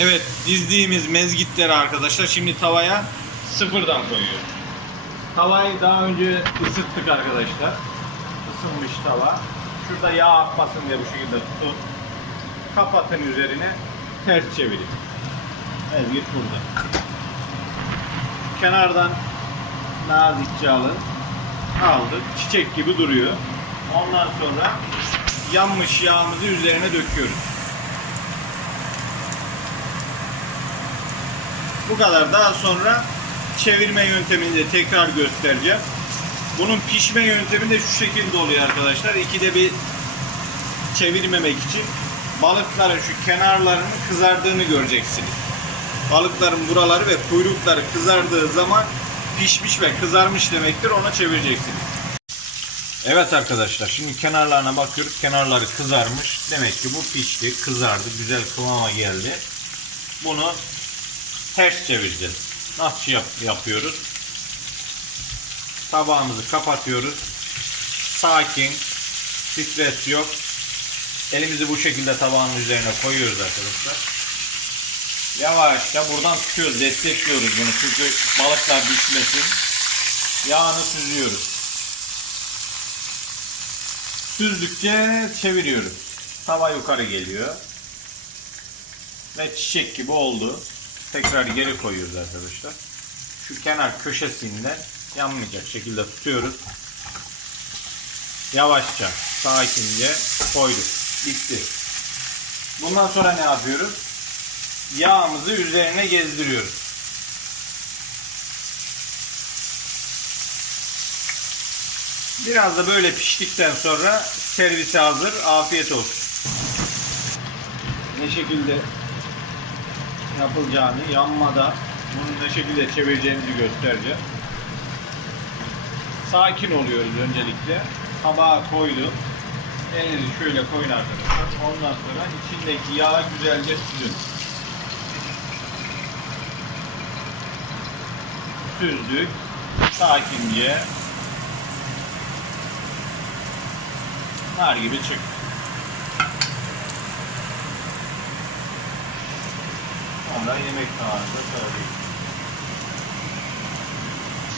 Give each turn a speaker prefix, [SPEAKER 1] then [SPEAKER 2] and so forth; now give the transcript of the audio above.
[SPEAKER 1] Evet dizdiğimiz mezgitleri arkadaşlar şimdi tavaya sıfırdan koyuyoruz. Tavayı daha önce ısıttık arkadaşlar. Isınmış tava. Şurada yağ akmasın diye bu şekilde tutup kapatın üzerine ters çevirin. Mezgit burada. Kenardan nazikçe alın. Aldık. Çiçek gibi duruyor. Ondan sonra yanmış yağımızı üzerine döküyoruz. Bu kadar. Daha sonra çevirme yöntemini de tekrar göstereceğim. Bunun pişme yöntemi de şu şekilde oluyor arkadaşlar. İkide bir çevirmemek için balıkların şu kenarlarının kızardığını göreceksiniz. Balıkların buraları ve kuyrukları kızardığı zaman pişmiş ve kızarmış demektir. Ona çevireceksiniz. Evet arkadaşlar şimdi kenarlarına bakıyoruz. Kenarları kızarmış. Demek ki bu pişti, kızardı, güzel kıvama geldi. Bunu ters çevireceğiz. Nasıl yap yapıyoruz? Tabağımızı kapatıyoruz. Sakin, stres yok. Elimizi bu şekilde tabağın üzerine koyuyoruz arkadaşlar. Yavaşça buradan tutuyoruz, destekliyoruz bunu çünkü balıklar düşmesin. Yağını süzüyoruz. Süzdükçe çeviriyoruz. Tava yukarı geliyor. Ve çiçek gibi oldu. Tekrar geri koyuyoruz arkadaşlar. Şu kenar köşesinden yanmayacak şekilde tutuyoruz. Yavaşça, sakince koyduk. Bitti. Bundan sonra ne yapıyoruz? Yağımızı üzerine gezdiriyoruz. Biraz da böyle piştikten sonra servise hazır. Afiyet olsun. Ne şekilde yapılacağını yanmadan bunu ne şekilde çevireceğimizi göstereceğim. Sakin oluyoruz öncelikle. Tabağa koydum. Elinizi şöyle koyun arkadaşlar. Ondan sonra içindeki yağı güzelce süzün. Süzdük. Sakince nar gibi 那你们啊，不着急。